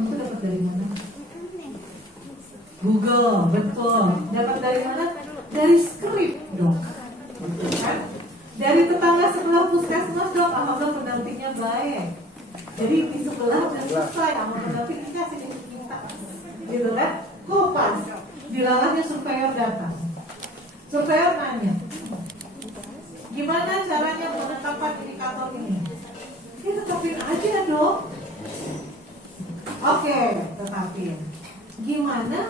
mutu dapat dari mana? Google, betul. Dapat dari mana? Dari skrip, dok. Kan? Dari tetangga sebelah puskesmas, dok. Alhamdulillah pendampingnya baik. Jadi di sebelah udah selesai, sama pendamping dikasih kita, gitu kan? Kopas, dilalahnya surveyor datang. Surveyor nanya, gimana caranya menetapkan indikator ini? Ya tetapin aja, dok. Oke, tetapin. Gimana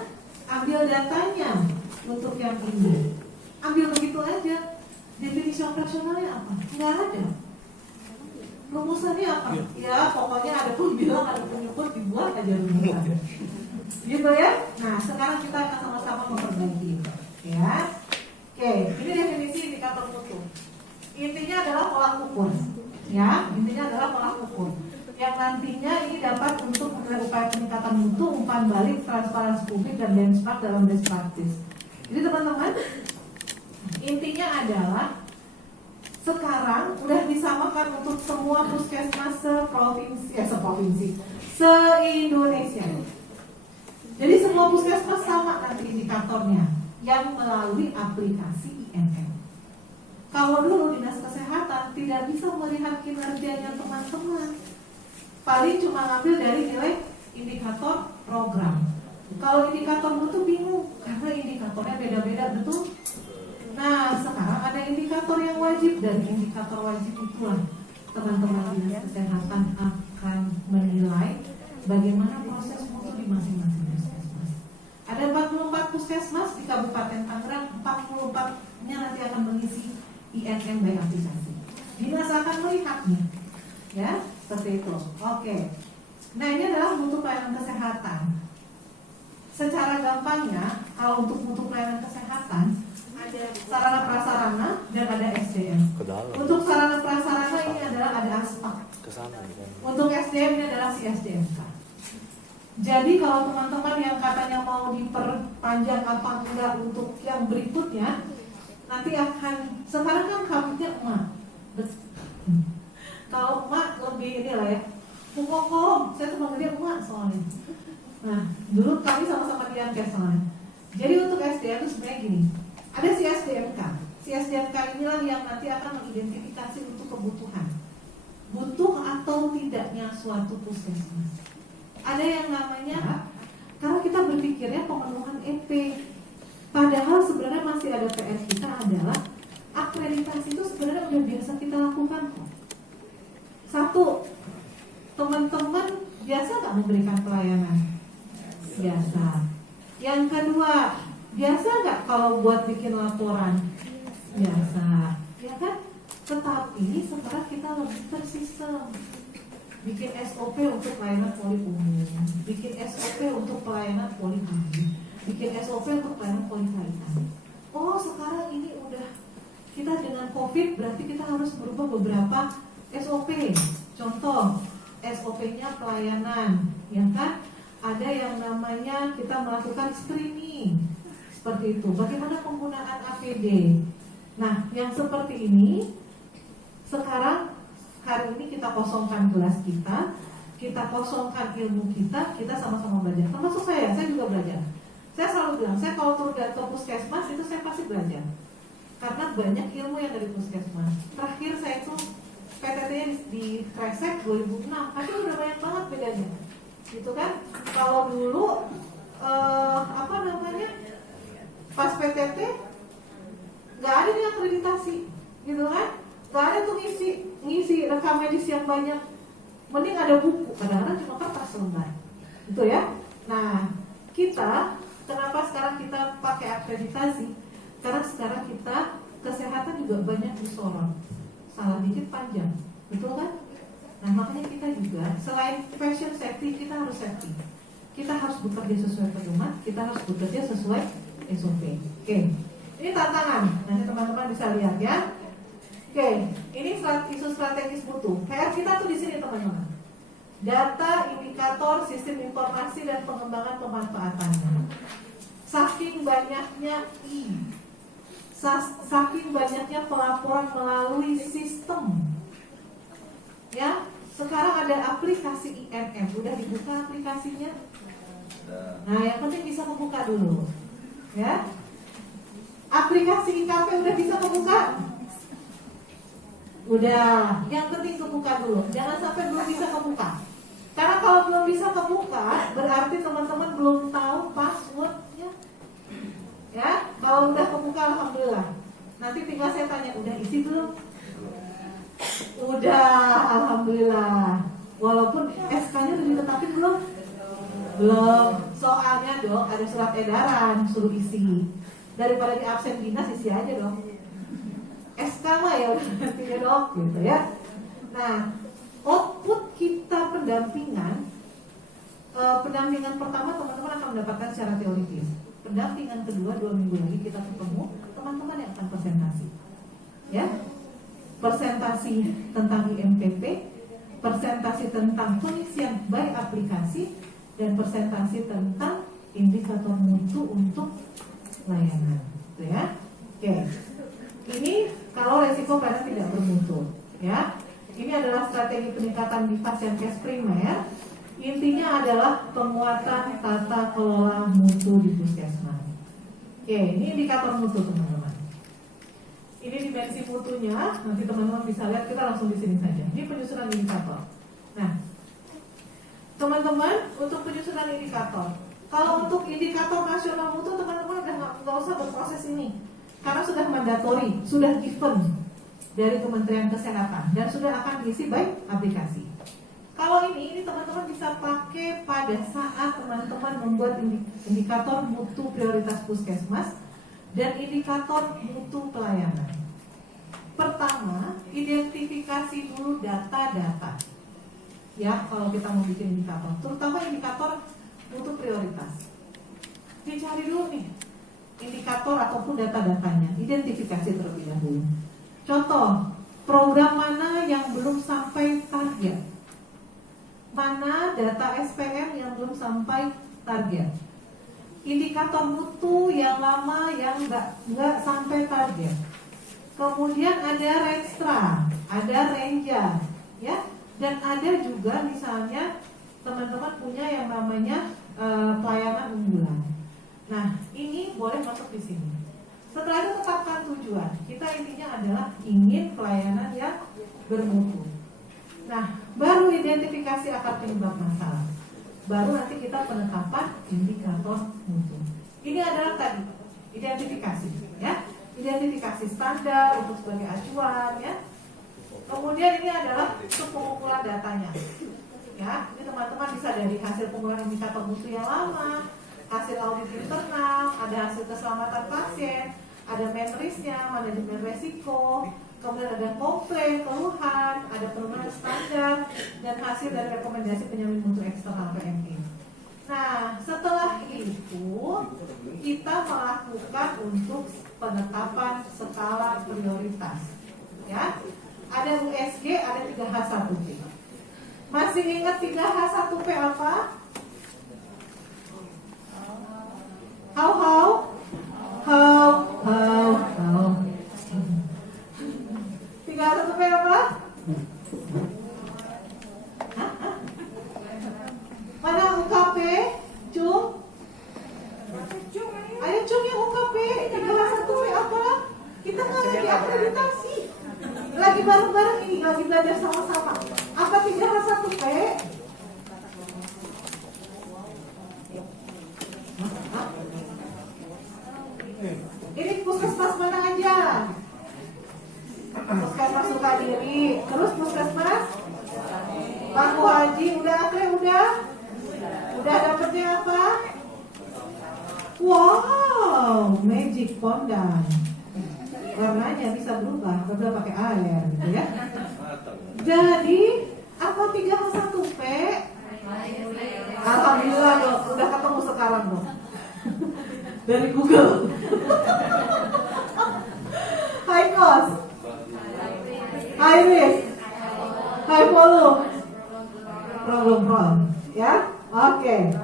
ambil datanya untuk yang ini? Ambil begitu aja. Definisi operasionalnya apa? Nggak ada. Rumusannya apa? Ya pokoknya ada pun bilang, ada pun nyukur, dibuat aja rumusannya. Gitu ya. Nah sekarang kita akan sama-sama memperbaiki, ya. Oke, ini definisi indikator mutu. Intinya adalah pola ukur, ya. Intinya adalah pola ukur yang nantinya ini dapat untuk menilai upaya peningkatan mutu, umpan balik, transparansi publik, dan benchmark dalam best practice. Jadi teman-teman, intinya adalah sekarang udah disamakan untuk semua puskesmas se-Indonesia. Jadi semua puskesmas sama nanti indikatornya yang melalui aplikasi INM. Kalau dulu Dinas Kesehatan tidak bisa melihat kinerjanya teman-teman, paling cuma ngambil dari nilai indikator program. Kalau indikator mutu bingung karena indikatornya beda-beda, betul? Nah sekarang ada indikator yang wajib, dan indikator wajib itulah teman-teman Dinas Kesehatan akan menilai bagaimana proses mutu di masing-masing puskesmas. Ada 44 puskesmas di Kabupaten Tangerang, 44-nya nanti akan mengisi INM by aplikasi. Dinas akan melihatnya, ya seperti itu. Oke. Nah ini adalah mutu pelayanan kesehatan. Secara gampangnya, kalau untuk mutu pelayanan kesehatan ada sarana prasarana dan ada SDM. Untuk sarana prasarana ini adalah ada aspek. Untuk SDM ini adalah si SDMK. Jadi kalau teman-teman yang katanya mau diperpanjang apa enggak untuk yang berikutnya, nanti akan, sekarang kan kabutnya emak. Kalau emak lebih ini lah ya, Kokom, saya tuh manggil dia emak soalnya. Nah, dulu kami sama-sama di Yankes soalnya. Jadi untuk SDM itu sebenarnya gini, ada si SDMK. Si SDMK inilah yang nanti akan mengidentifikasi untuk kebutuhan, butuh atau tidaknya suatu puskesmas. Ada yang namanya, karena kita berpikirnya pemenuhan EP, padahal sebenarnya masih ada PR kita adalah akreditasi itu sebenarnya udah biasa kita lakukan kok. Satu, teman-teman biasa nggak memberikan pelayanan? Biasa. Yang kedua, biasa nggak kalau buat bikin laporan? Biasa, ya kan? Tetapi sekarang kita lebih tersistem. Bikin SOP untuk pelayanan poli umum, bikin SOP untuk pelayanan poli haji, bikin SOP untuk pelayanan poli kaitan. Oh sekarang ini udah, kita dengan COVID berarti kita harus merubah beberapa SOP. Contoh SOP-nya pelayanan, ya kan? Ada yang namanya kita melakukan screening, seperti itu. Bagaimana penggunaan APD? Nah, yang seperti ini sekarang hari ini kita kosongkan kelas kita kosongkan ilmu kita sama-sama belajar. Termasuk saya juga belajar. Saya selalu bilang, saya kalau turun ke puskesmas itu saya pasti belajar. Karena banyak ilmu yang dari puskesmas. Terakhir saya itu PTT-nya di Kresek 2006, tapi udah banyak banget bedanya. Gitu kan? Kalau dulu pas PTT nggak ada nih akreditasi, gitu kan? Nggak ada tuh ngisi rekam medis yang banyak. Mending ada buku, kadang-kadang cuma kertas lembar, gitu ya. Nah, kita kenapa sekarang kita pakai akreditasi? Karena sekarang kita kesehatan juga banyak disorot. Salah dikit panjang, betul kan? Nah makanya kita juga selain fashion safety, kita harus safety. Kita harus bekerja sesuai pedoman, kita harus bekerja sesuai SOP. Oke, ini tantangan. Nanti teman-teman bisa lihat ya. Oke, ini isu strategis mutu. PR kita tuh di sini teman-teman. Data, indikator, sistem informasi dan pengembangan pemanfaatannya. Saking banyaknya saking banyaknya pelaporan melalui sistem, ya, Sekarang ada aplikasi IMM, udah dibuka aplikasinya? Nah, yang penting bisa membuka dulu, ya. Aplikasi IKP udah bisa membuka? Udah, yang penting kebuka dulu. Jangan sampai belum bisa kebuka. Karena kalau belum bisa kebuka, berarti teman-teman belum tahu passwordnya. Ya, kalau udah kebuka, alhamdulillah. Nanti tinggal saya tanya, udah isi belum? Udah, alhamdulillah. Walaupun SK-nya udah ditetapin belum? Belum. Soalnya dok, ada surat edaran suruh isi. Daripada di absen dinas, isi aja dong. SK mah ya udah nanti ya dok, gitu ya. Nah, output kita pendampingan pertama teman-teman akan mendapatkan secara teoritis. Pendampingan kedua 2 minggu lagi kita ketemu teman-teman yang akan presentasi, ya. Presentasi tentang IMPP, presentasi tentang pengisian by aplikasi, dan presentasi tentang indikator mutu untuk layanan, gitu ya. Oke. Ini kalau resiko pada tidak bermutu, ya. Ini adalah strategi peningkatan di pasien case primer. Intinya adalah penguatan tata kelola mutu di puskesmas. Oke, ini indikator mutu teman-teman. Ini dimensi mutunya, nanti teman-teman bisa lihat, kita langsung di sini saja. Ini penyusunan indikator. Nah, teman-teman, untuk penyusunan indikator, kalau untuk indikator nasional mutu, teman-teman udah nggak usah berproses ini, karena sudah mandatori, sudah given dari Kementerian Kesehatan dan sudah akan diisi by aplikasi. Kalau ini teman-teman bisa pakai pada saat teman-teman membuat indikator mutu prioritas puskesmas dan indikator mutu pelayanan. Pertama, identifikasi dulu data-data. Ya, kalau kita mau bikin indikator, terutama indikator mutu prioritas. Dicari dulu nih indikator ataupun data-datanya, identifikasi terlebih dahulu. Contoh, program mana yang belum sampai target? Mana data SPM yang belum sampai target? Indikator mutu yang lama yang nggak sampai target. Kemudian ada Renstra, ada Renja, ya, dan ada juga misalnya teman-teman punya yang namanya pelayanan unggulan. Nah, ini boleh masuk di sini. Setelah itu tetapkan tujuan. Kita intinya adalah ingin pelayanan yang bermutu. Nah, baru identifikasi akar penyebab masalah. Baru nanti kita penetapan indikator mutu. Ini adalah tadi identifikasi, ya. Identifikasi standar untuk sebagai acuan, ya. Kemudian ini adalah untuk pengumpulan datanya. Ya, ini teman-teman bisa dari hasil pengumpulan indikator mutu yang lama, hasil audit internal, ada hasil keselamatan pasien, ada menrisnya, manajemen resiko, kemudian ada komplain, keluhan, ada penurunan standar, dan hasil dari rekomendasi penjamin mutu eksternal PMI. Nah, setelah itu kita melakukan untuk penetapan skala prioritas. Ya, ada USG, ada 3H1P. Masih ingat 3H1P apa? How? 3H1P apa? Mana UKP? Cung? Ayo Cung yang UKP. 3H1P apa? Kita nggak lagi akreditasi. Lagi bareng-bareng ini, lagi belajar sama-sama. Apa 3H1P? Ini puskesmas mana aja? Puskesmas Sukadiri. Terus puskesmas Bangku Haji. Udah akre, udah dapetnya apa? Wow, magic fondant. Warnanya bisa berubah, berbeda pakai air, gitu ya. Jadi apa 3H1P? Alhamdulillah dok, udah ketemu sekarang dok. Dari Google. High cost, high risk, high volume, problem prone, ya. Oke.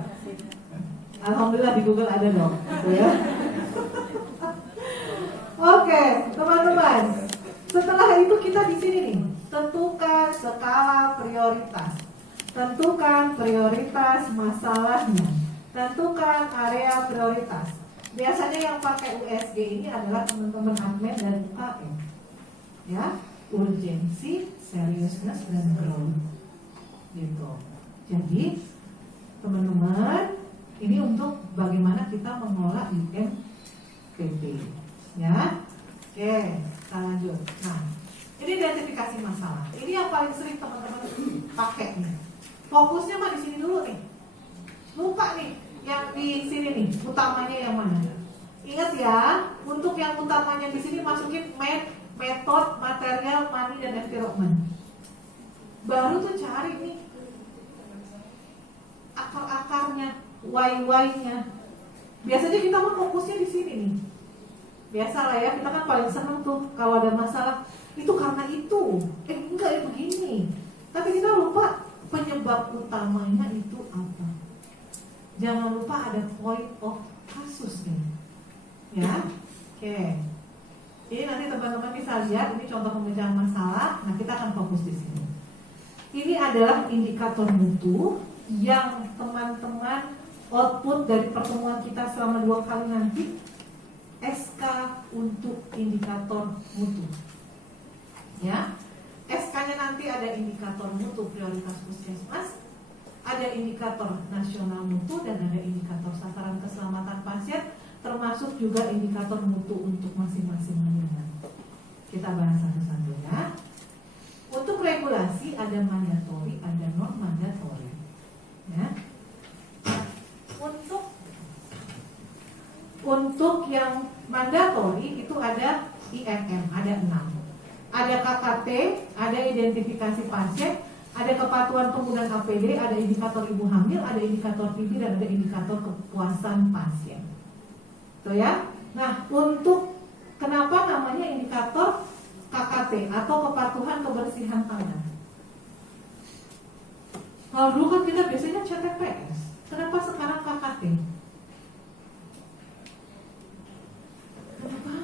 Alhamdulillah di Google ada dong, gitu ya. Oke, teman-teman. Setelah itu kita di sini nih, tentukan skala prioritas, tentukan prioritas masalahnya, tentukan area prioritas. Biasanya yang pakai USG ini adalah teman-teman admin dan UKM, ya, urgensi, seriousness, dan growth, gitu. Jadi teman-teman, ini untuk bagaimana kita mengelola IMPP, ya. Oke, kita lanjut. Nah, ini identifikasi masalah. Ini yang paling sering teman-teman pakai nih. Fokusnya mah di sini dulu nih. Lupa nih, yang di sini nih, utamanya yang mana? Ingat ya, untuk yang utamanya di sini masukin metode, material, money, dan environment. Baru tuh cari nih akar-akarnya, why-nya. Biasanya kita mau fokusnya di sini nih. Biasalah ya, kita kan paling seneng tuh kalau ada masalah itu karena itu, enggak ya begini. Tapi kita lupa penyebab utamanya itu apa. Jangan lupa ada point of kasus nih, ya. Oke. Ini nanti teman-teman bisa lihat, ini contoh pemecahan masalah. Nah, kita akan fokus di sini. Ini adalah indikator mutu yang teman-teman output dari pertemuan kita selama 2 kali nanti. SK untuk indikator mutu, ya. SK-nya nanti ada indikator mutu prioritas puskesmas, ada indikator nasional mutu, dan ada indikator sasaran keselamatan pasien, termasuk juga indikator mutu untuk masing-masing layanan. Kita bahas satu-satu ya. Untuk regulasi ada mandatori, ada non mandatori, ya. Untuk yang mandatori itu ada IMM, ada 6. Ada KKT, ada identifikasi pasien, ada kepatuhan penggunaan APD, ada indikator ibu hamil, ada indikator TB, dan ada indikator kepuasan pasien. Tuh ya. Nah, untuk kenapa namanya indikator KKT atau kepatuhan kebersihan tangan? Kalau dulu kan kita biasanya CTPS. Kenapa sekarang KKT? Kenapa?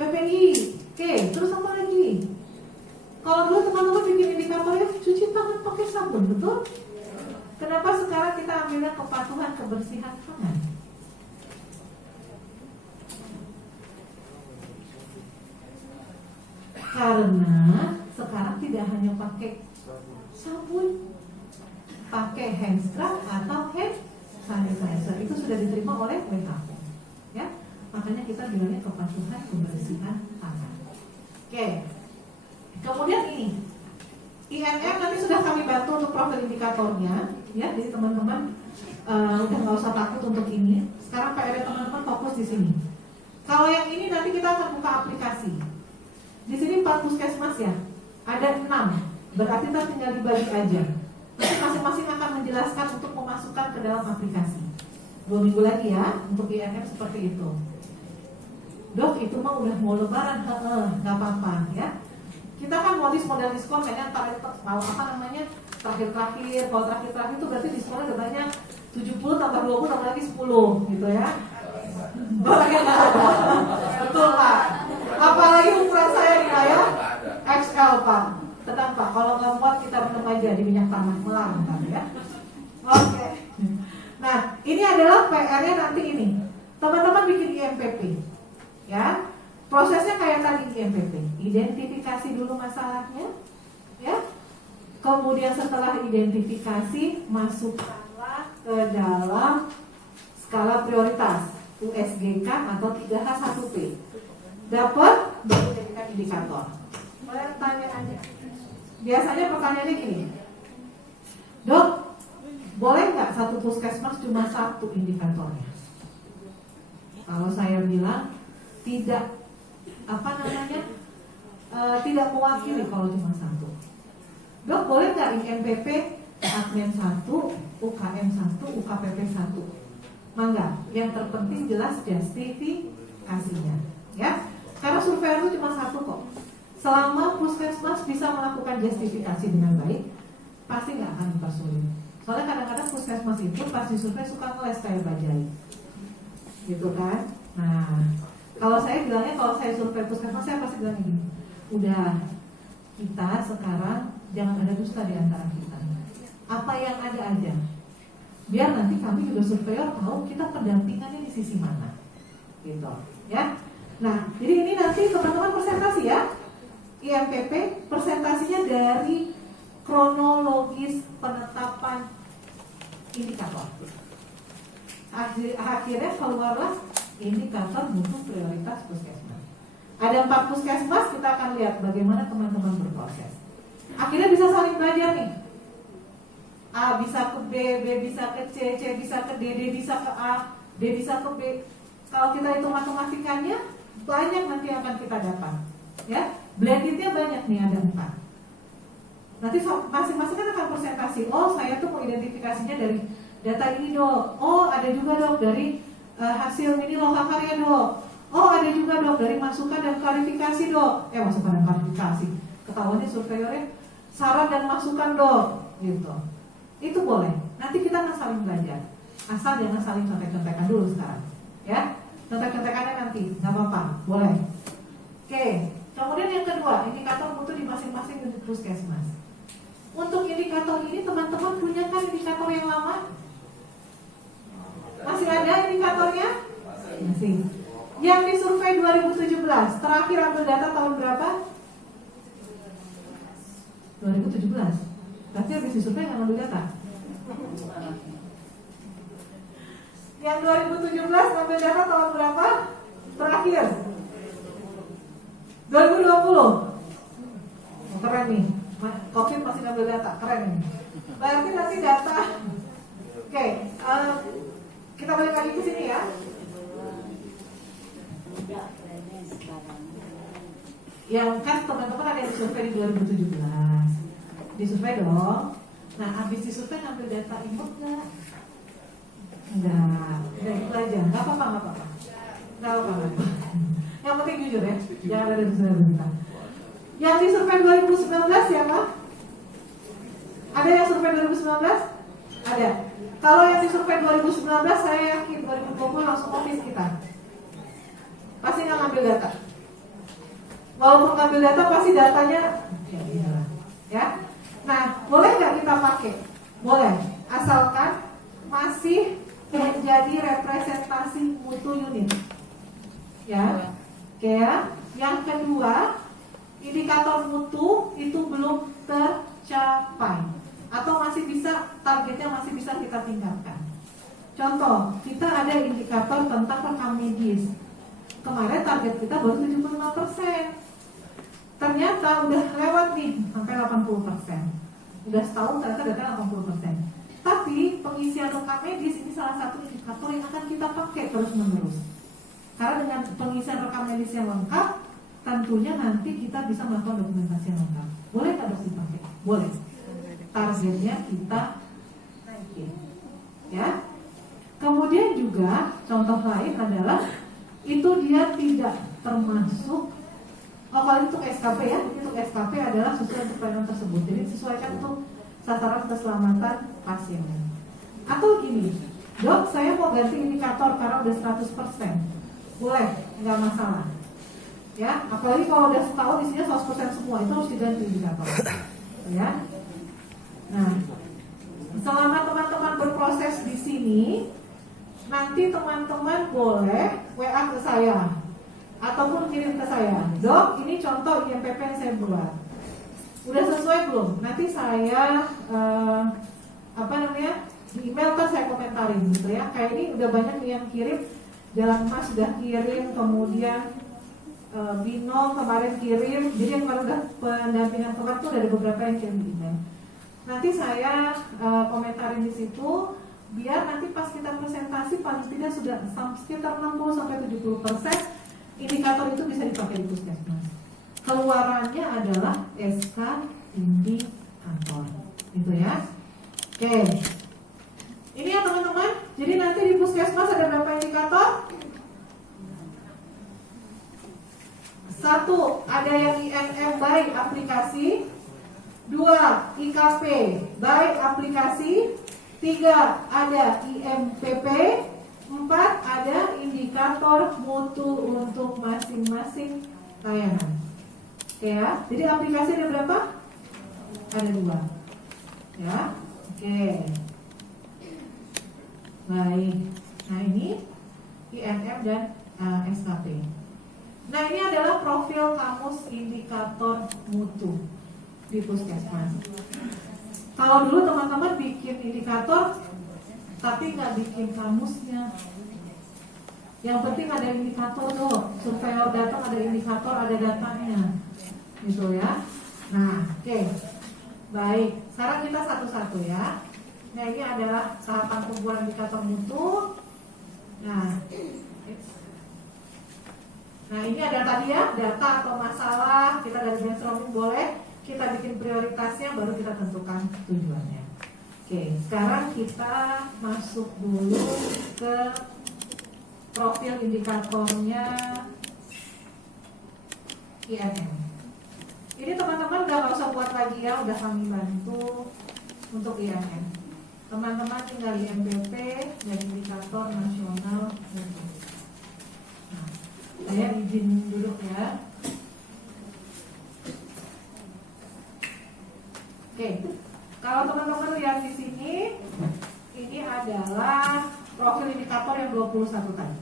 PPI. Oke, terus apa lagi? Kalau dulu teman-teman bikin indikatornya cuci tangan pakai sabun, betul? Kenapa sekarang kita ambilnya kepatuhan kebersihan tangan? Karena sekarang tidak hanya pakai sabun, pakai hand scrub atau hand sanitizer. Itu sudah diterima oleh WHO, ya. Makanya kita bilangnya kepatuhan kebersihan tangan. Oke. Kemudian ini IMM nanti sudah kami bantu untuk profil indikatornya, ya. Jadi teman-teman udah nggak usah takut untuk ini. Sekarang PR teman-teman fokus di sini. Kalau yang ini nanti kita akan buka aplikasi. Di sini 4 puskesmas ya, ada 6. Berarti kita tinggal dibagi aja. Nanti masing-masing akan menjelaskan untuk memasukkan ke dalam aplikasi. 2 minggu lagi ya untuk IMM seperti itu. Dok, itu mah udah mau lebaran, nggak apa-apa ya. Kita kan modal diskon kayaknya mau apa namanya terakhir-terakhir. Kalau terakhir-terakhir itu berarti diskonnya udah banyak, 70 tambah 20 tambah lagi 10 gitu ya. Betul Pak. Apalagi ukuran saya di layar XL Pak. Tenang Pak, kalau nggak muat kita minum aja di minyak tanah melang kan ya. Oke. Nah, ini adalah PR-nya nanti ini. Teman-teman bikin IMPP. Ya, prosesnya kayak tadi IMPP, identifikasi dulu masalahnya, ya. Kemudian setelah identifikasi, masukkanlah ke dalam skala prioritas USGK atau 3H1P. Dapat dijadikan indikator. Boleh tanya aja. Biasanya pertanyaannya gini, Dok, boleh nggak satu puskesmas cuma 1 indikatornya? Kalau saya bilang tidak tidak mewakili kalau cuma 1. Dok, boleh nggak IMPP admin 1, UKM 1, UKPP 1? Mangga, yang terpenting jelas justifikasinya, ya. Karena survei itu cuma 1 kok. Selama puskesmas bisa melakukan justifikasi dengan baik, pasti nggak akan dipersulit. Soalnya kadang-kadang puskesmas itu pas di survei suka ngeles kayak bajai, gitu kan. Nah, kalau saya bilangnya kalau saya survei puskesmas, saya pasti bilang gini, udah, kita sekarang jangan ada dusta di antara kita. Apa yang ada aja. Biar nanti kami juga surveyor tahu kita pendampingannya di sisi mana. Gitu, ya. Nah, jadi ini nanti teman-teman presentasi ya. IMPP presentasinya dari kronologis penetapan indikator. Akhirnya keluarlah indikator mutu prioritas puskesmas. Ada 4 puskesmas, kita akan lihat bagaimana teman-teman berproses. Akhirnya bisa saling belajar nih. A bisa ke B, B bisa ke C, C bisa ke D, D bisa ke A, D bisa ke B. Kalau kita hitung matematikannya, banyak nanti yang akan kita dapat. Ya, blendednya banyak nih, ada 4. Nanti masing-masing kan akan presentasi. Oh, saya tuh mau identifikasinya dari data ini dok. Oh, ada juga dok dari hasil mini lokakarya dok. Oh, ada juga dok dari masukan dan klarifikasi dok. Masukan dan klarifikasi. Ketahuannya surveyornya saran dan masukan dok. Gitu. Itu boleh. Nanti kita akan saling belajar. Asal jangan saling contek-contekan dulu sekarang. Ya, contek-contekannya nanti, nggak apa-apa, boleh. Oke. Kemudian yang kedua, indikator mutu di masing-masing unit puskesmas. Untuk indikator ini teman-teman punya kan indikator yang lama? Masih ada indikatornya? Masih. Yang disurvei 2017, terakhir ambil data tahun berapa? 2017. Berarti habis disurvei nggak ambil data? Yang 2017 ambil data tahun berapa? Terakhir 2020. Keren nih, COVID masih ngambil data, keren nih. Berarti nanti data. Oke, kita balik lagi ke sini ya. Yang kan teman-teman ada yang disurvei di 2017. Disurvei dong. Nah, habis disurvei ngambil data input nggak? Enggak, itu aja. Nggak apa-apa. Yang penting jujur ya, jangan ada dusta kita. Yang disurvei 2019 siapa? Ada yang survei 2019? Ada. Kalau yang disurvei 2019, saya yakin 2020 langsung office kita. Pasti nggak ngambil data. Walaupun ngambil data, pasti datanya ya. Nah, boleh nggak kita pakai? Boleh, asalkan masih menjadi representasi mutu unit. Ya, oke ya. Yang kedua, indikator mutu itu belum tercapai atau masih bisa, targetnya masih bisa kita tingkatkan. Contoh, kita ada indikator tentang rekam medis. Kemarin target kita baru 75%. Ternyata udah lewat nih sampai 80%. Udah setahun ternyata data 80%. Tapi pengisian rekam medis ini salah satu indikator yang akan kita pakai terus-menerus. Karena dengan pengisian rekam medis yang lengkap, tentunya nanti kita bisa melakukan dokumentasi yang lengkap. Boleh nggak dok dipakai? Boleh. Targetnya kita naikin. Ya. Kemudian juga contoh lain adalah itu dia tidak termasuk. Oh, kalau untuk SKP ya, untuk SKP adalah sesuai untuk pelayanan tersebut. Jadi sesuaikan untuk sasaran keselamatan pasien. Atau gini, dok saya mau ganti indikator karena udah 100%. Boleh, nggak masalah. Ya, apalagi kalau udah setahun isinya 100% semua, itu harus diganti indikator. Ya. Nah, selama teman-teman berproses di sini, nanti teman-teman boleh WA ke saya ataupun kirim ke saya. Dok, ini contoh IMPP yang saya buat. Udah sesuai belum? Nanti saya di email kan saya komentarin gitu ya. Kayak ini udah banyak yang kirim. Jalan Mas sudah kirim, kemudian Bino kemarin kirim. Jadi yang kemarin udah pendampingan kemarin tuh ada beberapa yang kirim di email. Nanti saya komentarin di situ. Biar nanti pas kita presentasi paling tidak sudah sekitar 60-70% indikator itu bisa dipakai di puskesmas. Keluarannya adalah SK indikator, gitu ya. Oke, ini ya teman-teman. Jadi nanti di puskesmas ada berapa indikator? 1, ada yang INM by aplikasi. 2, IKP by aplikasi. 3, ada IMPP. 4, ada indikator indikator mutu untuk masing-masing layanan. Oke ya, jadi aplikasi ada berapa? Ada 2. Ya, oke. Baik. Nah ini INM dan SKP. Nah ini adalah profil kamus indikator mutu di Puskesmas. Kalau dulu teman-teman bikin indikator tapi nggak bikin kamusnya. Yang penting ada indikator tuh, surveyor datang ada indikator, ada datanya, gitu ya. Nah, oke, baik. Sekarang kita satu-satu ya. Nah ini adalah tahapan pembuatan indikator mutu. Nah ini ada tadi ya, data atau masalah. Kita dari brainstorming boleh. Kita bikin prioritasnya, baru kita tentukan tujuannya. Oke, sekarang kita masuk dulu ke profil indikatornya INM. Ini teman-teman nggak usah buat lagi ya, udah kami bantu untuk INM. Teman-teman tinggal di MPP dan indikator nasional. Nah, saya izin duduk ya. Oke, kalau teman-teman lihat di sini, ini adalah profil indikator yang 21 tadi.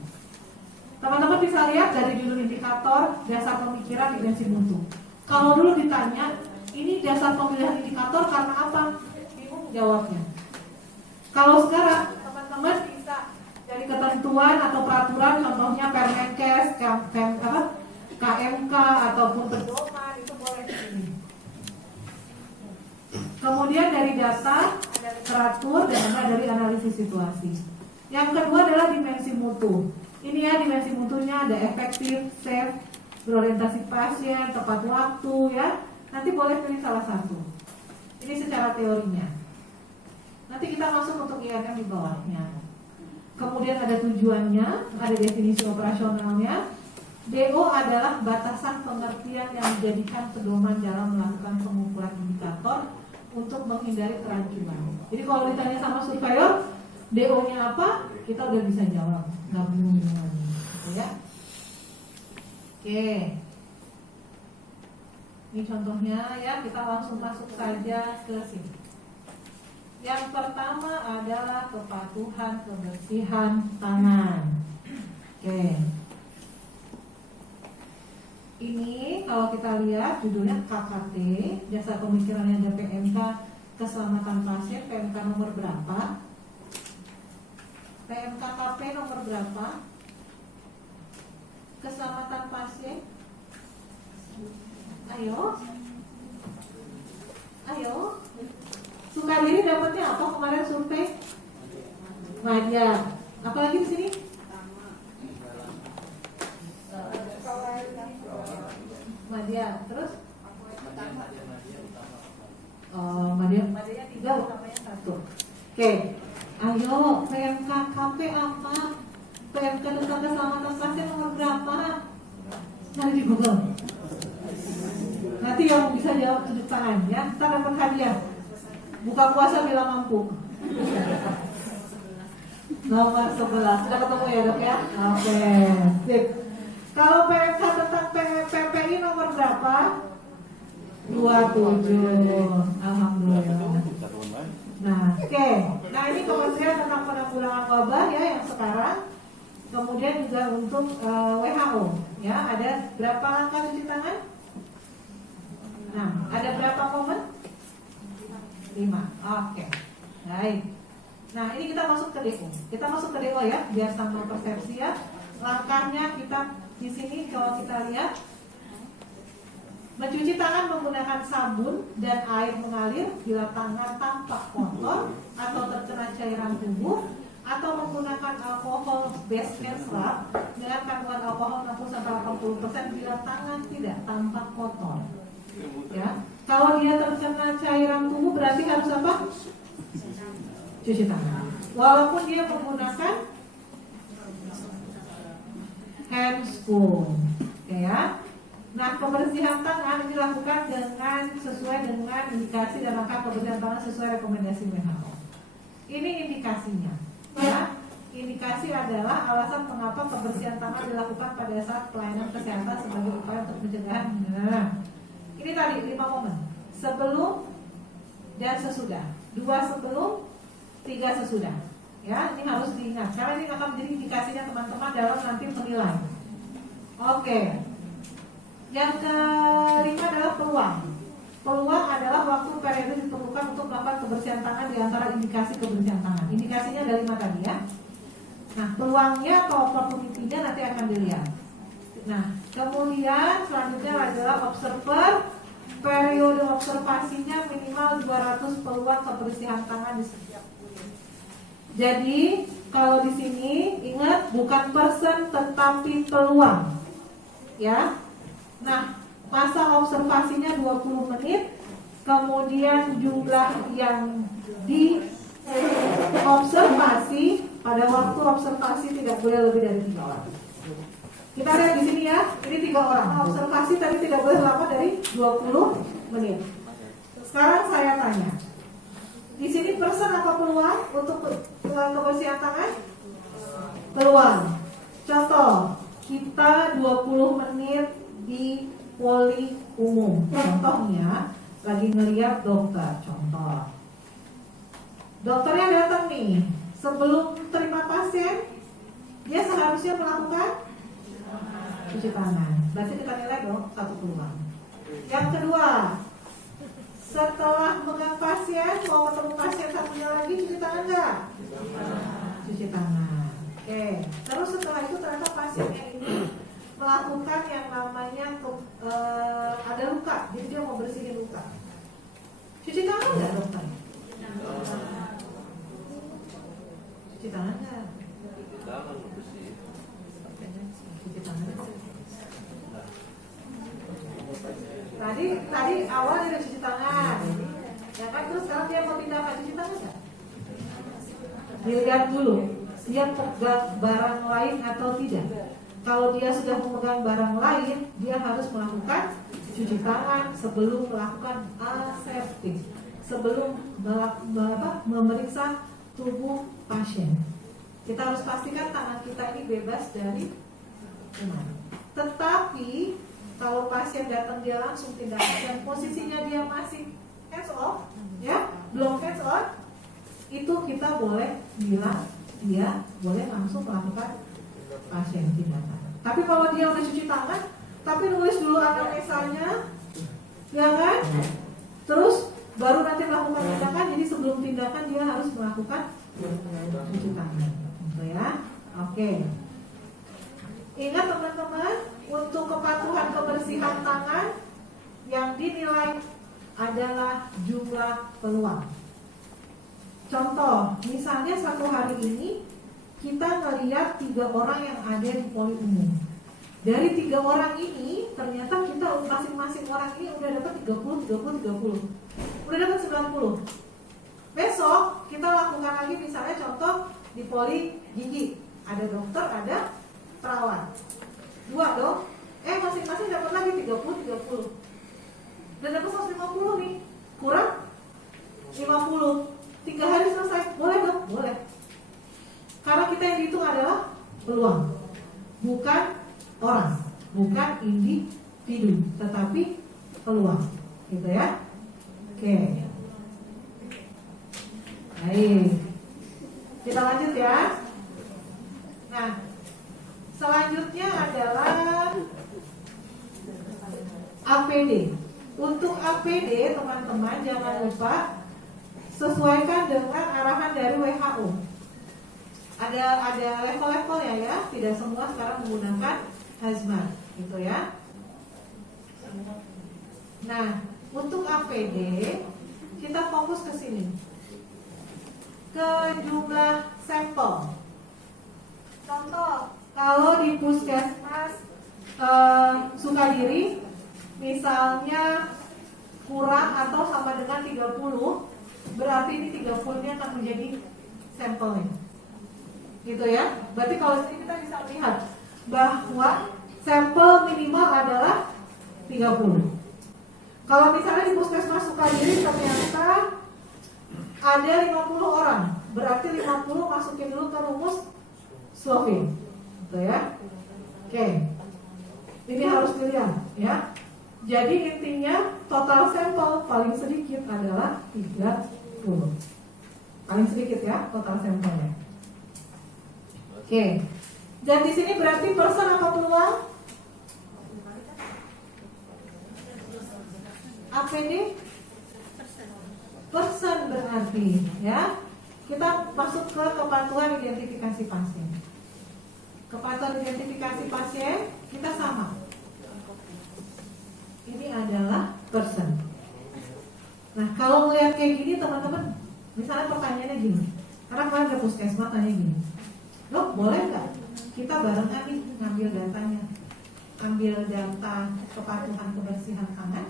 Teman-teman bisa lihat dari judul indikator, dasar pemikiran, dimensi mutu. Kalau dulu ditanya, ini dasar pemilihan indikator karena apa? Bingung jawabnya. Kalau sekarang, teman-teman bisa dari ketentuan atau peraturan, contohnya Permenkes, KMK ataupun pedoman, itu boleh ini. Kemudian dari data, ada literatur, dan ada dari analisis situasi. Yang kedua adalah dimensi mutu. Ini ya dimensi mutunya ada efektif, safe, berorientasi pasien, tepat waktu ya. Nanti boleh pilih salah satu. Ini secara teorinya. Nanti kita masuk untuk INM di bawahnya. Kemudian ada tujuannya, ada definisi operasionalnya. DO adalah batasan pengertian yang dijadikan pedoman dalam melakukan pengumpulan indikator untuk menghindari kerancuan. Jadi kalau ditanya sama surveyor, DO-nya apa? Kita udah bisa jawab, nggak bingung lagi, gitu ya. Oke, ini contohnya ya, kita langsung masuk saja ke sini. Yang pertama adalah kepatuhan kebersihan tangan. Oke, ini kalau kita lihat judulnya KKT, dasar pemikirannya ada PMK keselamatan pasien, PMK nomor berapa? PMKKP nomor berapa? Keselamatan pasien. Ayo. Sukadiri dapatnya apa kemarin survei? Madya. Apalagi di sini? Madya. Terus? Oh, Madya 3, utamanya 1. Oke. Ayo, PMKKP apa? PMK tentang keselamatan pasien nomor berapa? Cari di Google. Nanti yang bisa jawab tunjuk tangan ya. Kita dapat hadiah. Buka puasa bila mampu. Nomor 11. Sudah ketemu ya dok ya? Oke. Sip. Kalau PMK tentang PPI nomor berapa? 27. Alhamdulillah. Nah, oke. Nah ini Kementerian tentang penanggulangan wabah ya yang sekarang. Kemudian juga untuk WHO ya, ada berapa langkah cuci tangan? Nah, ada berapa momen? 5. Oke. Baik. Nah, ini kita masuk ke DO. Kita masuk ke DO ya, biar sama persepsi ya. Langkahnya kita di sini kalau kita lihat, mencuci tangan menggunakan sabun dan air mengalir bila tangan tampak kotor atau terkena cairan tubuh, atau menggunakan alkohol base hand swab dengan kandungan alkohol 60-80% bila tangan tidak tampak kotor. Ya, kalau dia terkena cairan tubuh berarti harus apa? Cuci tangan. Walaupun dia menggunakan handscoon, ya. Nah, kebersihan tangan dilakukan dengan sesuai dengan indikasi dan langkah kebersihan tangan sesuai rekomendasi WHO. Ini indikasinya, ya. indikasi adalah alasan mengapa kebersihan tangan dilakukan pada saat pelayanan kesehatan sebagai upaya untuk pencegahan. Nah, ini tadi 5 momen. Sebelum dan sesudah. 2 sebelum, 3 sesudah. Ya, ini harus diingat. Karena ini akan menjadi indikasinya teman-teman dalam nanti menilai. Oke. Yang kelima adalah peluang. Peluang adalah waktu periode diperlukan untuk melakukan kebersihan tangan di antara indikasi kebersihan tangan. Indikasinya ada 5 tadi ya. Nah, peluangnya atau opportunity-nya nanti akan dilihat. Nah, kemudian selanjutnya adalah observer. Periode observasinya minimal 200 peluang kebersihan tangan di setiap kulit. Jadi, kalau di sini ingat bukan person tetapi peluang. Ya. Nah, masa observasinya 20 menit. Kemudian jumlah yang diobservasi pada waktu observasi tidak boleh lebih dari 3 orang. Kita lihat di sini ya, ini 3 orang. Observasi tadi tidak boleh lama dari 20 menit. Sekarang saya tanya, di sini person apa peluang untuk kebersihan tangan? Peluang. Contoh, kita 20 menit di poli umum. Contohnya, lagi ngeliat dokter. Contoh, dokternya datang nih, sebelum terima pasien, dia seharusnya melakukan cuci tangan. Berarti kita nilai dong 1 peluang. Yang kedua, setelah megang pasien, mau ketemu pasien satunya lagi, cuci tangan nggak? Cuci tangan. Oke. Terus setelah itu ternyata pasiennya ini melakukan yang namanya ada luka, jadi dia mau bersihin luka. Cuci tangan nggak dokter? Cuci tangan nggak? Cuci tangan. Tadi awal dia udah cuci tangan, ya kan? Terus sekarang dia mau tindakan cuci tangan nggak? Dilihat dulu, dia pegang barang lain atau tidak. Kalau dia sudah memegang barang lain, dia harus melakukan cuci tangan sebelum melakukan aseptik, sebelum memeriksa tubuh pasien. Kita harus pastikan tangan kita ini bebas dari kuman. Tetapi kalau pasien datang dia langsung tindakan dan posisinya dia masih hands off, ya, belum hands on, itu kita boleh bilang dia boleh langsung melakukan pasien tindakan. Tapi kalau dia udah cuci tangan, tapi nulis dulu anamnesanya, ya kan? Terus baru nanti melakukan tindakan. Jadi sebelum tindakan dia harus melakukan cuci tangan, gitu ya. Oke. Ingat teman-teman, untuk kepatuhan kebersihan tangan yang dinilai adalah jumlah peluang. Contoh, misalnya satu hari ini kita ngelihat 3 orang yang ada di poli umum. Dari 3 orang ini, ternyata kita masing-masing orang ini udah dapat 30. Udah dapat 90. Besok kita lakukan lagi misalnya contoh di poli gigi. Ada dokter, ada perawat. 2 dong. Masing-masing dapat lagi 30. Dan dapat 150 nih. Kurang 50. 3 hari selesai. Boleh dong? Boleh. Karena kita yang dihitung adalah peluang, bukan orang, bukan individu, tetapi peluang, gitu ya. Oke. Baik. Kita lanjut ya. Nah, selanjutnya adalah APD. Untuk APD, teman-teman jangan lupa sesuaikan dengan arahan dari WHO. Ada level-levelnya ya, tidak semua sekarang menggunakan hazmat, gitu ya. Nah, untuk APD kita fokus ke sini, ke jumlah sampel. Contoh, kalau di puskesmas Sukadiri, misalnya kurang atau sama dengan 30, berarti ini 30 ini akan menjadi sampelnya. Gitu ya. Berarti kalau sini kita bisa lihat bahwa sampel minimal adalah 30. Kalau misalnya di puskesmas Sukadiri ternyata ada 50 orang, berarti 50 masukin dulu ke rumus swabbing, betul ya? Oke, ini harus dilihat ya. Jadi intinya total sampel paling sedikit adalah 30. Paling sedikit ya total sampelnya. Oke, dan di sini berarti persen apa peluang? APD persen berarti ya. Kita masuk ke kepatuhan identifikasi pasien. Kepatuhan identifikasi pasien kita sama. Ini adalah persen. Nah, kalau melihat kayak gini teman-teman, misalnya pertanyaannya gini, karena kemarin ada puskesmas tanya gini, loh boleh nggak kita barengan nih ngambil datanya, ambil data kepatuhan kebersihan tangan,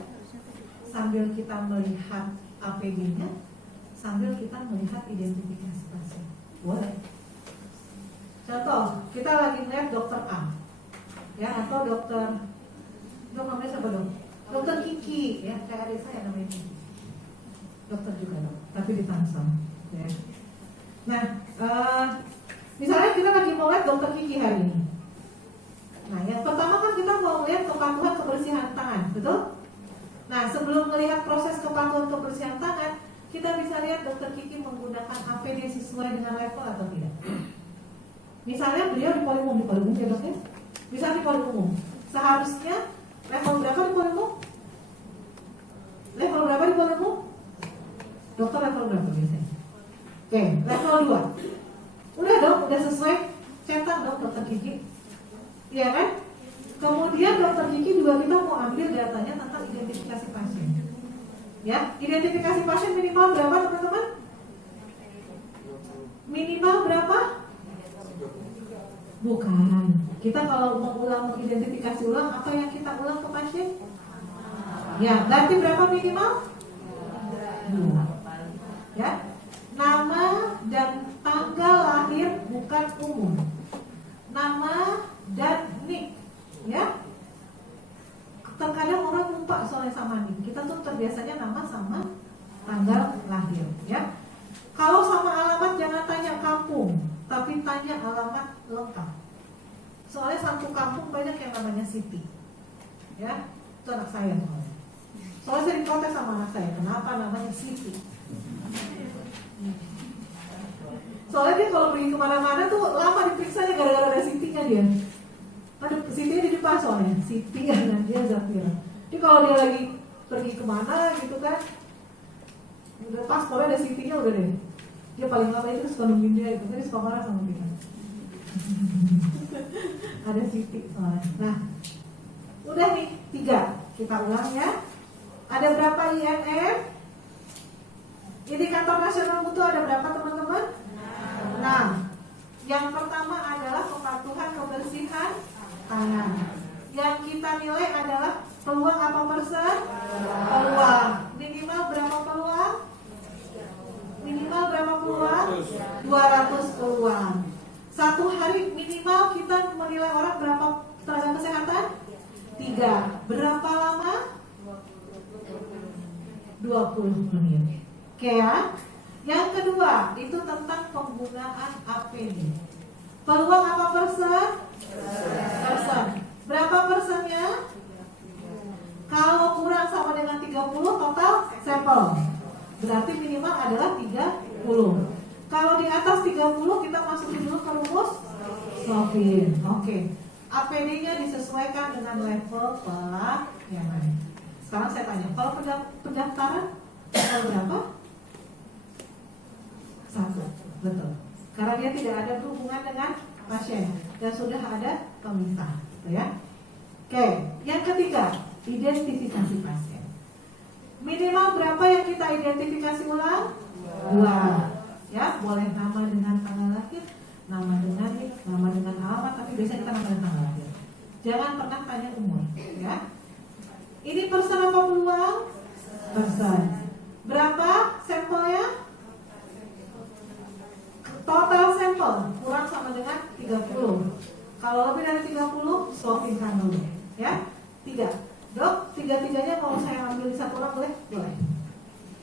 sambil kita melihat APD-nya, sambil kita melihat identifikasi pasien, boleh. Contoh, kita lagi melihat dokter A, ya, atau dokter namanya siapa dong? Dokter Kiki, ya, kayak adik saya namanya Kiki. Dokter juga dong, tapi di Tangsel, ya. Nah, misalnya kita lagi mau lihat dokter Kiki hari ini. Nah, yang pertama kan kita mau lihat kepatuhan kebersihan tangan, betul? Nah, sebelum melihat proses kepatuhan kebersihan tangan, kita bisa lihat dokter Kiki menggunakan APD sesuai dengan level atau tidak. Misalnya beliau di polimum ya dokter? Bisa di polimum. Seharusnya level berapa di polimum? Level berapa di polimum? Dokter level berapa biasanya? Oke, level 2. Udah dong, udah sesuai. Cetak dong dokter Kiki. Iya kan? Kemudian dokter Kiki juga kita mau ambil datanya tentang identifikasi pasien. Ya, identifikasi pasien minimal berapa teman-teman? Minimal berapa? Bukan. Kita kalau mengulang mengidentifikasi ulang, apa yang kita ulang ke pasien? Ya, berarti berapa minimal? 2. Ya, nama dan tanggal lahir bukan umum. Nama dan nik, ya. Terkadang orang lupa soalnya sama nik. Kita tuh terbiasanya nama sama tanggal lahir, ya. Kalau sama alamat jangan tanya kampung, tapi tanya alamat lengkap. Soalnya satu kampung banyak yang namanya Siti, ya. Itu anak saya soalnya. Soalnya saya diprotes sama anak saya, kenapa namanya Siti? Soalnya dia kalau pergi kemana-mana tuh lama diperiksanya gara-gara ada Sitinya dia. Ada Sitinya di depan soalnya, Siti dan dia Zafira. Jadi kalau dia lagi pergi kemana gitu kan, udah paspornya ada Sitinya udah deh. Dia paling lama itu suka nungguin dia gitu, jadi suka marah sama kita. Ada Siti soalnya. Nah, udah nih 3, kita ulang ya. Ada berapa INM? Indikator nasional mutu ada berapa teman-teman? 6. Yang pertama adalah kepatuhan kebersihan tangan. Yang kita nilai adalah peluang apa persen? Peluang. Minimal berapa peluang? Minimal berapa peluang? 200 peluang. Satu hari minimal kita menilai orang berapa tenaga kesehatan? 3. Berapa lama? 20 menit. Oke ya. Yang kedua itu tentang penggunaan APD. Peluang apa persen? Persen. Berapa persennya? Kalau kurang sama dengan 30 total sampel, berarti minimal adalah 30. Kalau di atas 30 kita masukin dulu ke rumus Swabbing. Oke. APD-nya disesuaikan dengan level pelayanan. Sekarang saya tanya, kalau pendaftaran tanggal berapa? 1, betul. Karena dia tidak ada hubungan dengan pasien dan sudah ada pemisah, gitu ya. Oke, yang ketiga, identifikasi pasien. Minimal berapa yang kita identifikasi ulang? 2. Ya, boleh nama dengan tanggal lahir, nama dengan nik, nama dengan alamat, tapi biasanya kita nama dengan tanggal lahir. Jangan pernah tanya umur, ya. Ini persen apa peluang? Persen. Berapa sampelnya? Total sampel kurang sama dengan 30. Kalau lebih dari 30, swabbingkan dulu, ya. 3. Dok, 3-3-nya mau saya ambil di satu orang boleh? Boleh.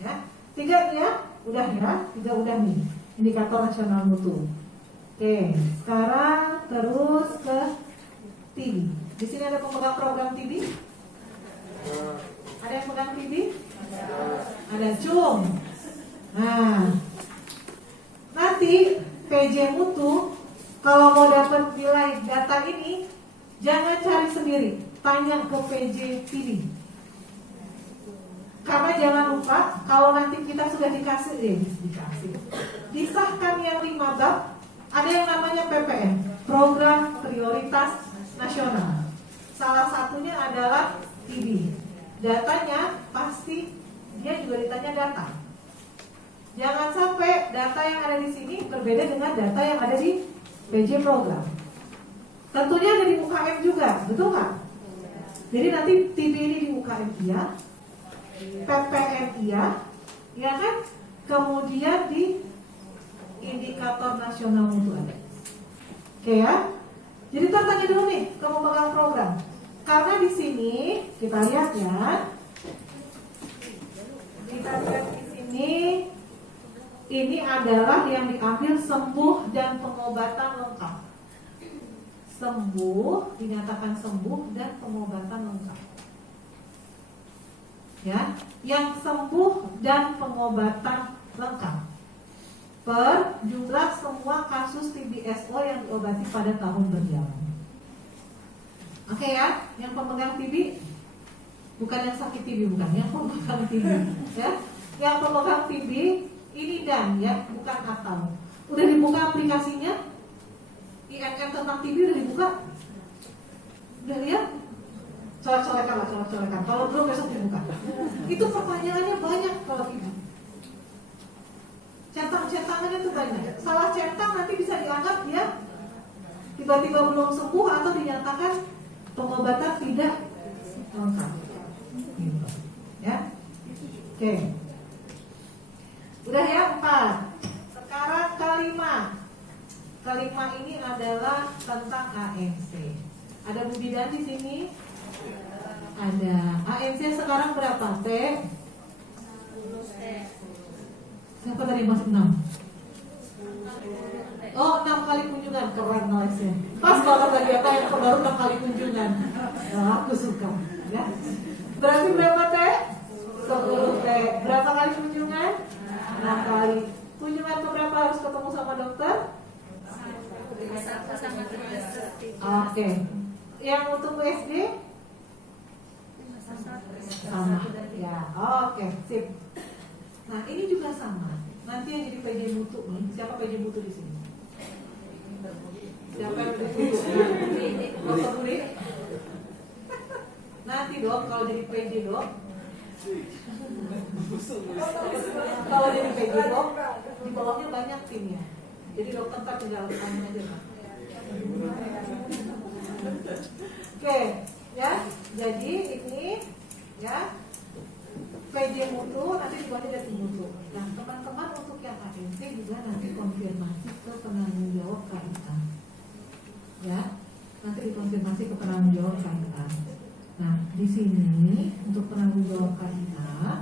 Ya. 3 ya, udah ya. 3 udah nih. Indikator nasional mutu. Oke, sekarang terus ke TB. Di sini ada pemegang program TB? Ada yang pegang TB? Ada cum. Nah, nanti PJ Mutu kalau mau dapat nilai data ini, jangan cari sendiri, tanya ke PJ TB. Karena jangan lupa, kalau nanti kita sudah dikasih, disahkan yang 5 bab, ada yang namanya PPN, Program Prioritas Nasional. Salah satunya adalah TB. Datanya pasti dia juga ditanya data. Jangan sampai data yang ada di sini berbeda dengan data yang ada di PJ program. Tentunya ada di UKM juga, betul nggak? Jadi nanti TB ini di UKM iya, PPN iya, ya kan? Kemudian di indikator nasional mutu ada. Oke ya? Jadi tanya dulu nih ke pemegang program. Karena di sini kita lihat ya. Kita lihat di sini ini adalah yang diambil sembuh dan pengobatan lengkap. Sembuh, dinyatakan sembuh dan pengobatan lengkap. Ya, yang sembuh dan pengobatan lengkap per jumlah semua kasus TBSO yang diobati pada tahun berjalan. Oke ya, yang pemegang TB, bukan yang sakit TB, bukan yang pemegang TB, ya. Yang pemegang TB ini dan ya, bukan atau. Udah dibuka aplikasinya? INM tentang TB udah dibuka? Udah lihat? Colek-colekan. Kalau belum besok dibuka. Itu pertanyaannya banyak kalau TB. Centang-centangannya itu banyak. Salah centang nanti bisa dianggap dia tiba-tiba belum sembuh atau dinyatakan pengobatan tidak lengkap. Ya, oke. Udah ya 4. Sekarang kelima ini adalah tentang ANC. Ada Bu Bidan di sini? Ada. ANC sekarang berapa? T? Siapa tadi masuk 6? Oh, 6 kali kunjungan. Keren nulisnya. Pas banget tadi apa yang baru 6 kali kunjungan. Nah, aku suka ya. Berarti berapa T? 10 T. Berapa kali kunjungan? 6 kali. Kunjungan ke berapa harus ketemu sama dokter? Oke. Yang untuk SD? Sama. Ya, oke, sip. Nah, ini juga sama. Nanti yang jadi PJ Mutu nih, siapa PJ Mutu di sini? Siapa yang jadi Mutu? Dokter Budi? Nanti dok, kalau jadi PJ dok. Kalau jadi PJ dok, di bawahnya banyak timnya. Jadi dokter tak tinggal tanya aja kan. Oke, ya. Jadi ini ya. PJ Mutu nanti di bawahnya ada Mutu. Nah, teman-teman untuk yang ANC juga nanti konfirmasi ke penanggung jawab KIA. Ya, nanti dikonfirmasi ke penanggung jawab KIA. Nah, di sini untuk penanggung jawab KIA,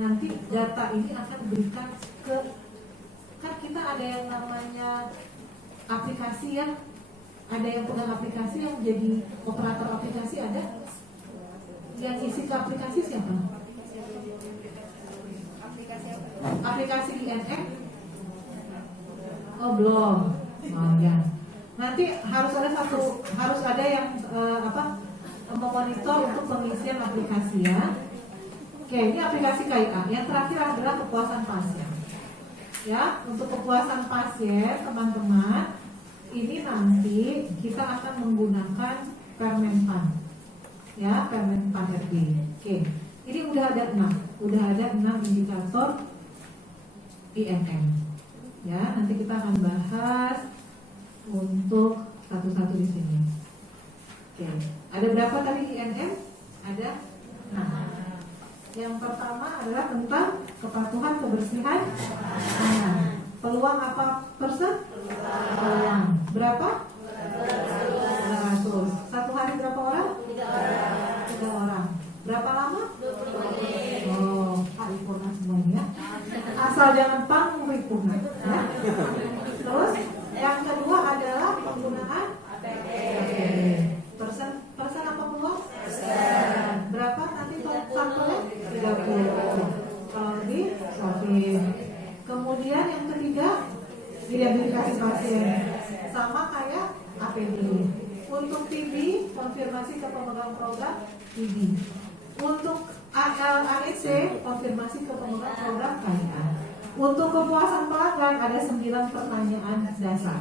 nanti data ini akan diberikan ke, kan kita ada yang namanya aplikasi ya, ada yang pegang aplikasi yang jadi operator aplikasi ada. Yang isi ke aplikasi siapa? Aplikasi INM? Oh belum. Oh ya. Nanti harus ada yang memonitor untuk pengisian aplikasi ya. Oke, ini aplikasi KIA. Yang terakhir adalah kepuasan pasien. Ya, untuk kepuasan pasien teman-teman, ini nanti kita akan menggunakan Permenpan. Ya, Permenpan RB. Oke. Ini udah ada 6 indikator INM. Ya, nanti kita akan bahas untuk satu-satu di sini. Oke, ada berapa tadi INM? Ada 6. Yang pertama adalah tentang kepatuhan kebersihan tangan. Peluang apa persen? Peluang. Berapa? 100. Satu hari berapa orang? 3 orang. Berapa lama? 20 menit. Oh, paripurna semuanya. Asal jangan paripurna. Ya. Terus yang kedua pasien. Sama kayak APD. Untuk TB, konfirmasi ke pemegang program TB. Untuk AEC, konfirmasi ke pemegang program KIA. Untuk kepuasan pelanggan ada 9 pertanyaan dasar.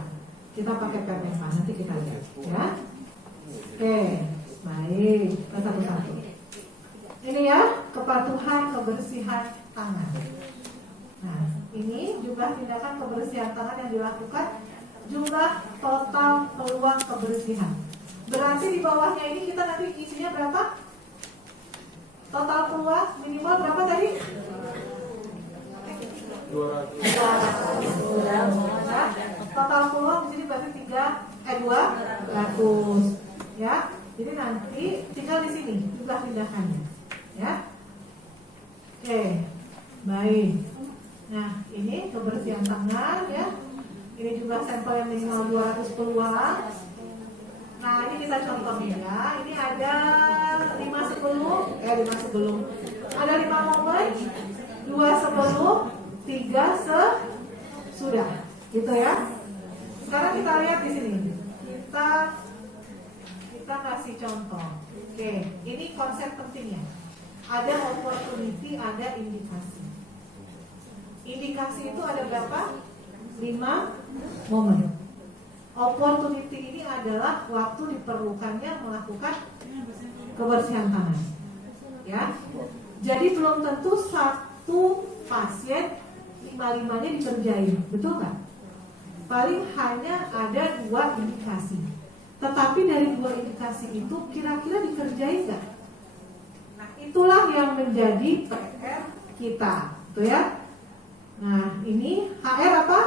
Kita pakai PMFA, nanti kita lihat ya. Oke, baik, satu-satu. Ini ya, kepatuhan kebersihan tangan. Nah, ini jumlah tindakan kebersihan tangan yang dilakukan, jumlah total peluang kebersihan. Berarti di bawahnya ini kita nanti isinya berapa? Total peluang minimal berapa tadi? 200. Total peluang di sini berarti 200 ya. Jadi nanti tinggal di sini jumlah tindakannya ya. Oke, baik. Nah, ini kebersihan tangan ya. Ini jumlah sampel yang minimal 200 peluang. Nah, ini kita contohnya ya. Ini ada 5 sebelum. Ada 5 momen, 2 sebelum, 3 sesudah. Gitu ya. Sekarang kita lihat di sini. Kita kasih contoh. Oke, ini konsep pentingnya. Ada opportunity, ada indikasi. Indikasi itu ada berapa? 5 momen. Opportunity ini adalah waktu diperlukannya melakukan kebersihan tangan. Ya. Jadi belum tentu satu pasien 5-5-nya dikerjain, betul nggak? Paling hanya ada 2 indikasi. Tetapi dari 2 indikasi itu kira-kira dikerjain nggak? Nah, itulah yang menjadi PR kita, tuh ya. Nah, ini HR apa?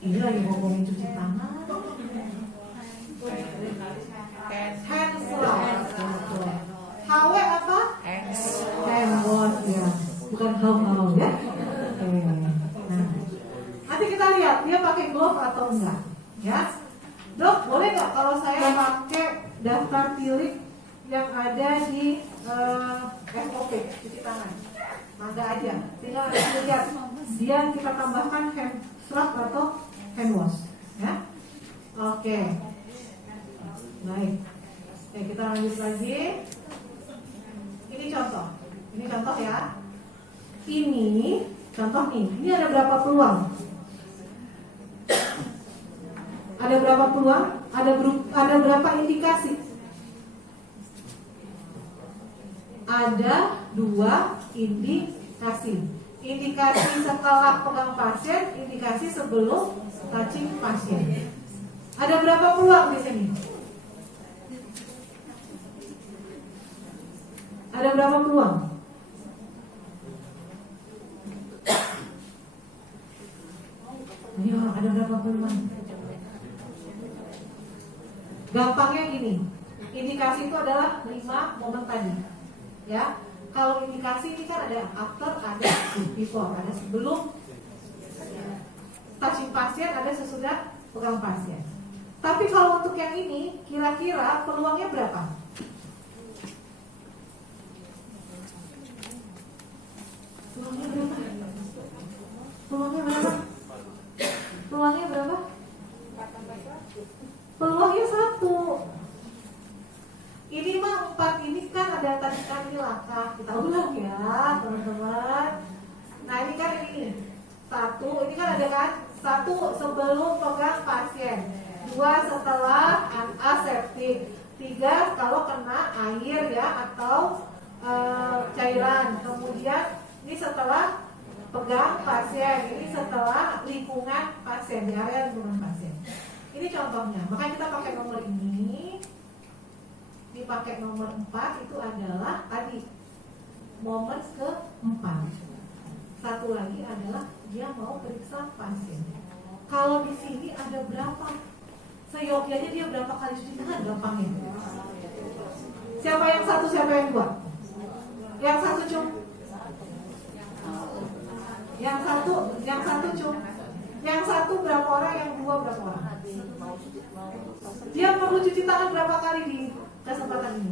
Ini lagi ngomongin cuci tangan. Hand wash. HW apa? Hand wash ya, bukan how ya. Nah, nanti kita lihat dia pakai glove atau enggak, ya. Dok, boleh nggak kalau saya pakai daftar tilik yang ada di SOP cuci tangan? Mangga aja, tinggal lihat dia kita tambahkan hand scrub atau hand wash, ya. Oke. Baik. Oke, kita lanjut lagi. Ini contoh ya. Ini contoh nih. Ini ada berapa peluang? Ada berapa peluang? Ada berapa indikasi? Ada 2 indikasi. Indikasi setelah pegang pasien, indikasi sebelum touching pasien. Ada berapa peluang di sini? Ada berapa peluang? Ayo, ada berapa peluang? Gampangnya gini, indikasi itu adalah 5 momen tadi, ya. Kalau indikasi ini kan ada after, ada before, ada sebelum touching pasien, ada sesudah pegang pasien. Tapi kalau untuk yang ini, kira-kira peluangnya berapa? Peluangnya berapa? Peluangnya berapa? Peluangnya berapa? Peluangnya 1. Ini mah 4 ini kan ada tadi kan ini laka. Kita ulang ya teman-teman. Nah ini kan ini 1, ini kan ada kan 1 sebelum pegang pasien, 2 setelah aseptik, 3 kalau kena air ya atau cairan. Kemudian ini setelah pegang pasien, ini setelah lingkungan pasien, di area lingkungan pasien. Ini contohnya, makanya kita pakai nomor ini. Dipakai nomor 4 itu adalah tadi momen ke-4. Satu lagi adalah dia mau periksa pasien. Kalau di sini ada berapa? Seyogyanya dia berapa kali cuci tangan gampangnya? Siapa yang 1, siapa yang 2? Yang 1 cum. Yang satu cum. Yang 1 berapa orang, yang 2 berapa orang? Dia perlu cuci tangan berapa kali di kesempatan ini?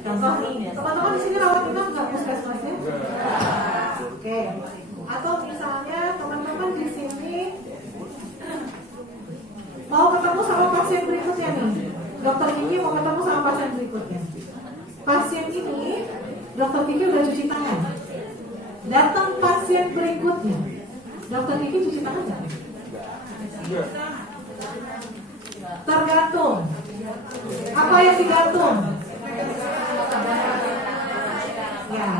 Contoh nih, teman-teman di sini rawat inap nggak puskesmasnya? Oke. Atau misalnya teman-teman di sini mau ketemu sama pasien berikutnya nih, dokter Kiki mau ketemu sama pasien berikutnya. Pasien ini, dokter Kiki udah cuci tangan. Datang pasien berikutnya, dokter Kiki cuci tangan nggak? Tergantung. Apa yang digantung? Ya,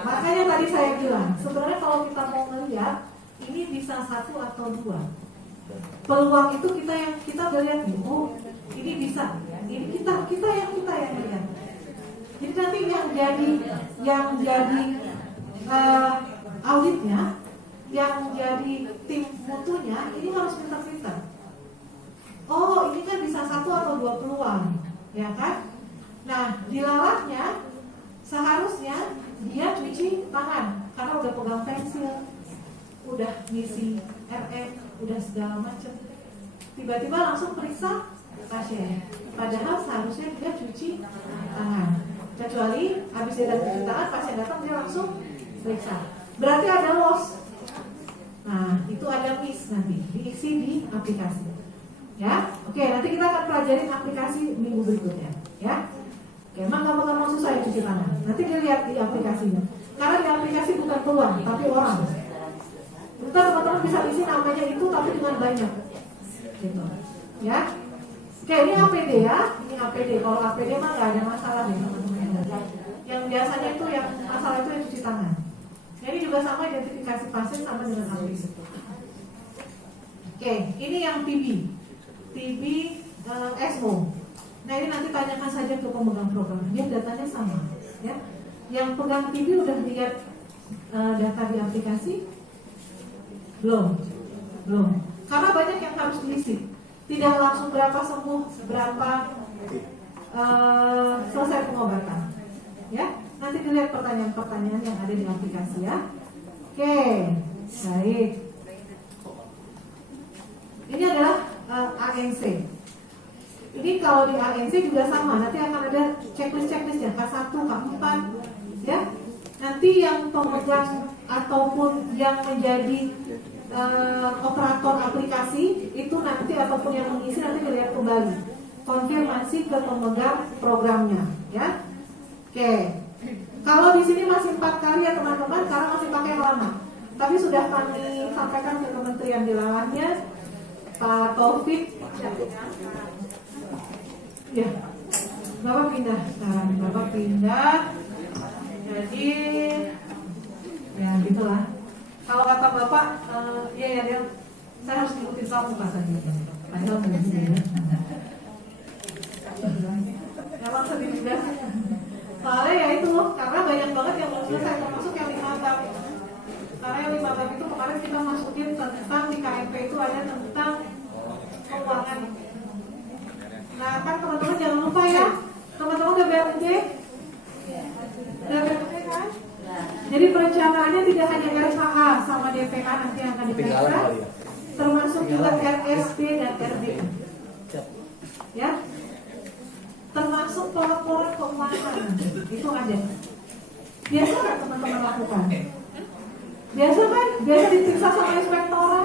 makanya tadi saya bilang, sebenarnya kalau kita mau melihat, ini bisa satu atau dua. Peluang itu kita udah lihat nih, oh ini bisa, ini kita yang lihat. Jadi nanti yang jadi auditnya, yang jadi tim mutunya, ini harus pintar-pintar. Oh ini kan bisa satu atau dua peluang, ya kan? Nah dilalahnya seharusnya dia cuci tangan karena udah pegang pensil, udah ngisi RM, udah segala macam. Tiba-tiba langsung periksa pasien. Padahal seharusnya dia cuci tangan. Kecuali habis dia cuci tangan, pasien datang dia langsung periksa. Berarti ada loss. Nah itu ada miss nanti diisi di aplikasi. Ya, oke. Nanti kita akan pelajarin aplikasi minggu berikutnya. Ya. Oke, emang gampang-gampang susah ya cuci tangan. Nanti dilihat di aplikasinya. Karena di aplikasi bukan peluang, tapi orang. Ntar teman-teman bisa isi namanya itu, tapi dengan banyak. Gitu. Ya. Oke, ini APD ya. Ini APD. Kalau APD mah nggak ada masalah nih teman-teman. Yang biasanya itu yang masalah itu yang cuci tangan. Ini juga sama identifikasi pasien sama dengan aplikasi. Oke, ini yang TB ESMO. Nah ini nanti tanyakan saja ke pemegang program, dia datanya sama, ya. Yang pegang TB udah lihat data di aplikasi? Belum. Karena banyak yang harus diisi. Tidak langsung berapa sembuh, berapa selesai pengobatan, ya. Nanti dilihat pertanyaan-pertanyaan yang ada di aplikasi ya. Oke, baik. Ini adalah ANC. Ini kalau di ANC juga sama, nanti akan ada checklist-checklistnya K1, K4, ya. Nanti yang pemegang ataupun yang menjadi operator aplikasi itu nanti ataupun yang mengisi nanti dilihat kembali, konfirmasi ke pemegang programnya, ya. Oke. Kalau di sini masih 4 kali ya teman-teman, karena masih pakai yang lama. Tapi sudah kami sampaikan ke kementerian di lalahnya, Pak Taufik. Ya, Bapak pindah sekarang. Bapak pindah. Jadi, ya gitulah. Kalau kata Bapak, ya dia, saya harus ikutin kamu katanya. Padahal mungkin ya. Emang sedih juga. Soalnya ya itu, karena banyak banget yang belum selesai, termasuk yang 5 bab. Karena yang 5 bab itu kemarin kita masukin tentang di KMP itu ada tentang keuangan. Nah kan teman-teman jangan lupa ya, teman-teman udah BLJ? Udah BLJ kan? Jadi perencanaannya tidak hanya RKA sama DPK nanti yang akan diperiksa, termasuk juga RSP dan RBI. Ya, termasuk pelaporan keuangan itu ada. Biasa kan teman-teman lakukan? Biasa kan? Biasa diperiksa sama inspektorat.